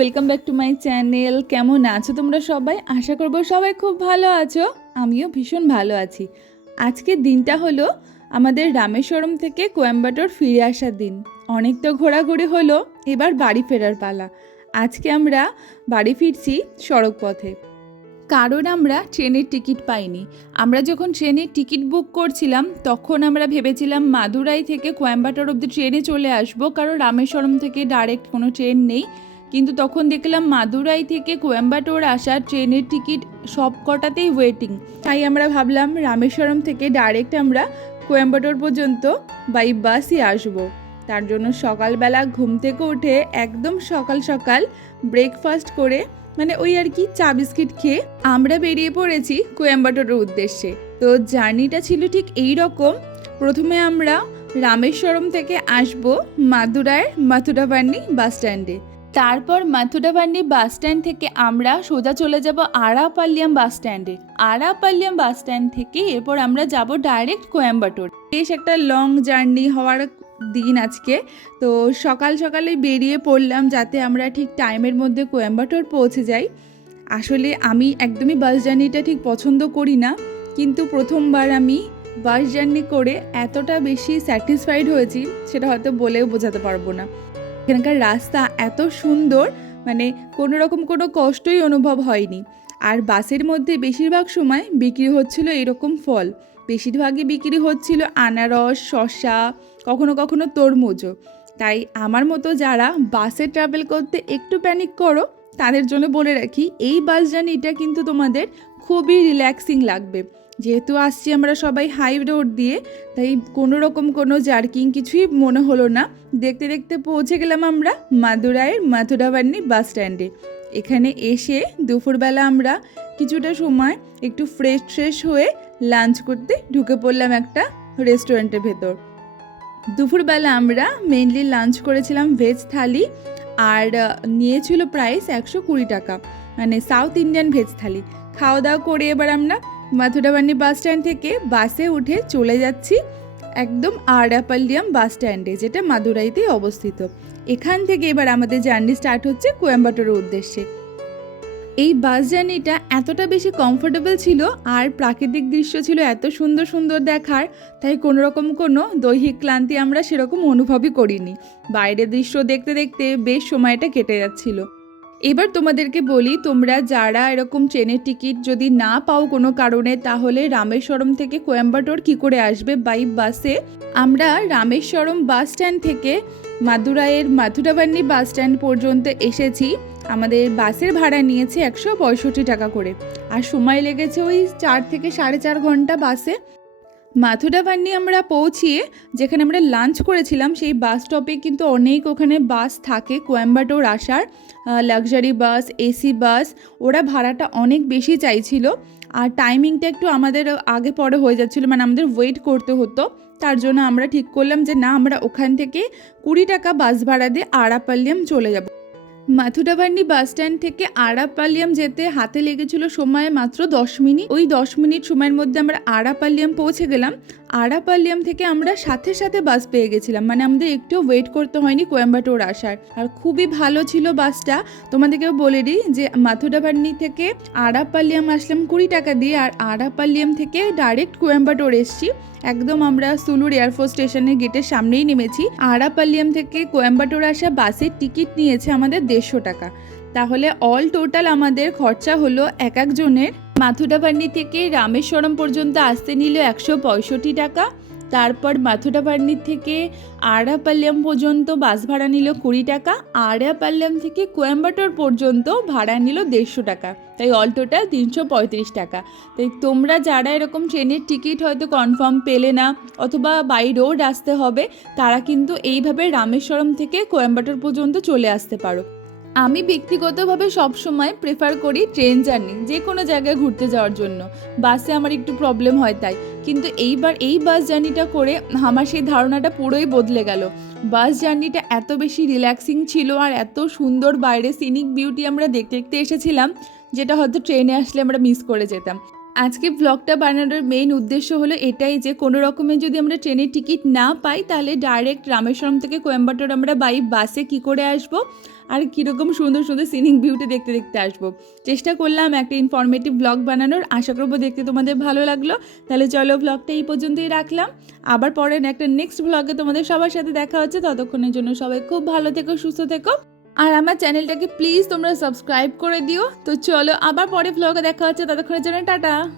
Welcome back to my channel কেমন আছো তোমরা সবাই? আশা করব সবাই খুব ভালো আছো। আমিও ভীষণ ভালো আছি। আজকের দিনটা হলো আমাদের রামেশ্বরম থেকে কোয়েম্বাটোর ফিরে আসার দিন। অনেক তো ঘোরাঘুরি হলো, এবার বাড়ি ফেরার পালা। আজকে আমরা বাড়ি ফিরছি সড়ক পথে কারণ আমরা ট্রেনের টিকিট পাইনি। আমরা যখন ট্রেনের টিকিট বুক করছিলাম, তখন আমরা ভেবেছিলাম মাদুরাই থেকে কোয়েম্বাটোর অব্দি ট্রেনে চলে আসব, কারণ রামেশ্বরম থেকে ডাইরেক্ট কোনো ট্রেন নেই। কিন্তু তখন দেখলাম মাদুরাই থেকে কোয়েম্বাটোর আসার ট্রেনের টিকিট সব কটাতেই ওয়েটিং তাই আমরা ভাবলাম রামেশ্বরম থেকে ডাইরেক্ট আমরা কোয়েম্বাটোর পর্যন্ত বাই বাসই আসব। তার জন্য সকালবেলা ঘুম থেকে উঠে একদম সকাল সকাল ব্রেকফাস্ট করে মানে ওই আর কি চা বিস্কিট খেয়ে আমরা বেরিয়ে পড়েছি কোয়েম্বাটোরের উদ্দেশ্যে। তো জার্নিটা ছিল ঠিক এই রকম। প্রথমে আমরা রামেশ্বরম থেকে আসব মাদুরায়ের মাথুরাবান্নি বাস স্ট্যান্ডে। তারপর মাথুরাবান্নি বাস স্ট্যান্ড থেকে আমরা সোজা চলে যাব আরাপাল্লিয়াম বাস স্ট্যান্ডে। আরাপাল্লিয়াম বাস স্ট্যান্ড থেকে এরপর আমরা যাব ডাইরেক্ট কোয়েম্বাটোর। বেশ একটা লং জার্নি হওয়ার দিন আজকে। তো সকাল সকালে বেরিয়ে পড়লাম যাতে আমরা ঠিক টাইমের মধ্যে কোয়েম্বাটোর পৌঁছে যাই। আসলে আমি একদমই বাস জার্নিটা ঠিক পছন্দ করি না, কিন্তু প্রথমবার আমি বাস জার্নি করে এতটা বেশি স্যাটিসফাইড হয়েছি, সেটা হয়তো বলেও বোঝাতে পারব না। এখানকার রাস্তা এত সুন্দর মানে কোনো রকম কোনো কষ্টই অনুভব হয়নি। আর বাসের মধ্যে বেশিরভাগ সময় বিক্রি হচ্ছিল এরকম ফল। বেশিরভাগই বিক্রি হচ্ছিল আনারস, শসা, কখনো কখনো তরমুজও। তাই আমার মতো যারা বাসে ট্রাভেল করতে একটু প্যানিক করো তাদের জন্য বলে রাখি, এই বাস জার্নিটা কিন্তু তোমাদের খুবই রিল্যাক্সিং লাগবে। যেহেতু আসছি আমরা সবাই হাই রোড দিয়ে, তাই কোনো রকম কোনো জার্কিং কিছুই মনে হলো না। দেখতে দেখতে পৌঁছে গেলাম আমরা মাদুরাইয়ের মাথুরাবান্নি বাস স্ট্যান্ডে। এখানে এসে দুপুরবেলা আমরা কিছুটা সময় একটু ফ্রেশ ফ্রেশ হয়ে লাঞ্চ করতে ঢুকে পড়লাম একটা রেস্টুরেন্টের ভেতর। দুপুরবেলা আমরা মেনলি লাঞ্চ করেছিলাম ভেজ থালি আর নিয়েছিল প্রাইস একশো কুড়ি টাকা। মানে সাউথ ইন্ডিয়ান ভেজ থালি। খাওয়া দাওয়া করে এবার আমরা মাথুরাবান্নি বাস স্ট্যান্ড থেকে বাসে উঠে চলে যাচ্ছি একদম আরাপাল্লিয়াম বাস স্ট্যান্ডে যেটা মাদুরাইতে অবস্থিত। এখান থেকে এবার আমাদের জার্নি স্টার্ট হচ্ছে কোয়েম্বাটোরের উদ্দেশ্যে। এই বাস জার্নিটা এতটা বেশি কমফোর্টেবল ছিল আর প্রাকৃতিক দৃশ্য ছিল এত সুন্দর সুন্দর দেখার, তাই কোনো রকম কোনো দৈহিক ক্লান্তি আমরা সেরকম অনুভবই করিনি। বাইরের দৃশ্য দেখতে দেখতে বেশ সময়টা কেটে যাচ্ছিল। এবার তোমাদেরকে বলি, তোমরা যারা এরকম ট্রেনের টিকিট যদি না পাও কোনো কারণে, তাহলে রামেশ্বরম থেকে কোয়েম্বাটোর কি করে আসবে বাই বাসে আমরা রামেশ্বরম বাস স্ট্যান্ড থেকে মাদুরাইয়ের মাথুরাবান্নি বাস স্ট্যান্ড পর্যন্ত এসেছি। আমাদের বাসের ভাড়া নিয়েছে একশো পঁয়ষট্টি টাকা করে। আর সময় লেগেছে ওই চার থেকে সাড়ে চার ঘণ্টা বাসে। মাথুরাবান্নি আমরা পৌঁছিয়ে যেখানে আমরা লাঞ্চ করেছিলাম, সেই বাস স্টপে কিন্তু অনেক ওখানে বাস থাকে। কোয়েম্বাটোর আসার লাক্সারি বাস এসি বাস ওরা ভাড়াটা অনেক বেশি চাইছিল। আর টাইমিংটা একটু আমাদের আগে পরে হয়ে যাচ্ছিল মানে আমাদের ওয়েট করতে হতো। তার জন্য আমরা ঠিক করলাম যে না, আমরা ওখান থেকে কুড়ি টাকা বাস ভাড়া দিয়ে আরাপাল্লিয়াম চলে যাব। মাথুরাবান্নি বাস স্ট্যান্ড থেকে আরাপাল্লিয়াম যেতে হাতে লেগেছিল সময় মাত্র দশ মিনিট। ওই দশ মিনিট সময়ের মধ্যে আমরা আরাপাল্লিয়াম পৌঁছে গেলাম। আরাপাল্লিয়াম থেকে আমরা সাথে সাথে বাস পেয়ে গেছিলাম। মানে আমাদের একটু ওয়েট করতে হয়নি কোয়েম্বাটোর আসার। আর খুবই ভালো ছিল বাসটা। তোমাদেরকেও বলে দিই যে মাথুরাবান্নি থেকে আরাপাল্লিয়াম আসলাম কুড়ি টাকা দিয়ে। আর আরাপাল্লিয়াম থেকে ডাইরেক্ট কোয়েম্বাটোর এসছি। একদম আমরা সুলুর এয়ারফোর্স স্টেশনের গেটের সামনেই নেমেছি। আরাপাল্লিয়াম থেকে কোয়েম্বাটোর আসা বাসের টিকিট নিয়েছে আমাদের দেড়শো টাকা। তাহলে অল টোটাল আমাদের খরচা হলো এক একজনের মাথুরাবান্নি থেকে রামেশ্বরম পর্যন্ত আসতে নিল একশো পঁয়ষট্টি টাকা। তারপর মাথুরাবান্নি থেকে আরাপাল্লাম পর্যন্ত বাস ভাড়া নিল কুড়ি টাকা। আরাপাল্লাম থেকে কোয়েম্বাটোর পর্যন্ত ভাড়া নিল দেড়শো টাকা। তাই অল টোটাল তিনশো পঁয়ত্রিশ টাকা। তাই তোমরা যারা এরকম ট্রেনের টিকিট হয়তো কনফার্ম পেলে না অথবা বাই রোড আসতে হবে, তারা কিন্তু এইভাবে রামেশ্বরম থেকে কোয়েম্বাটোর পর্যন্ত চলে আসতে পারো। আমি ব্যক্তিগতভাবে সবসময় প্রেফার করি ট্রেন জার্নি যে কোনো জায়গায় ঘুরতে যাওয়ার জন্য। বাসে আমার একটু প্রবলেম হয় তাই। কিন্তু এইবার এই বাস জার্নিটা করে আমার সেই ধারণাটা পুরোই বদলে গেল। বাস জার্নিটা এত বেশি রিল্যাক্সিং ছিল আর এত সুন্দর বাইরে সিনিক বিউটি আমরা দেখতে দেখতে এসেছিলাম, যেটা হয়তো ট্রেনে আসলে আমরা মিস করে যেতাম। আজকে ব্লগটা বানানোর মেইন উদ্দেশ্য হলো এটাই যে, কোনো রকমের যদি আমরা ট্রেনের টিকিট না পাই, তাহলে ডাইরেক্ট রামেশ্বরম থেকে কোয়েম্বাটোর আমরা বাই বাসে কি করে আসব? আর কীরকম সুন্দর সুন্দর সিনিক বিউটি দেখতে দেখতে আসব? চেষ্টা করলাম একটা ইনফরমেটিভ ব্লগ বানানোর। আশা করব দেখতে তোমাদের ভালো লাগল। তাহলে চলো ব্লগটা এই পর্যন্তই রাখলাম। আবার পরে একটা নেক্সট ব্লগে তোমাদের সবার সাথে দেখা হচ্ছে। ততক্ষণের জন্য সবাই খুব ভালো থেকো, সুস্থ থেকো। আর আমার চ্যানেলটাকে প্লিজ তোমরা সাবস্ক্রাইব করে দিও। তো চলো আবার পরে ব্লগে দেখা হচ্ছে। ততক্ষণের জন্য টাটা।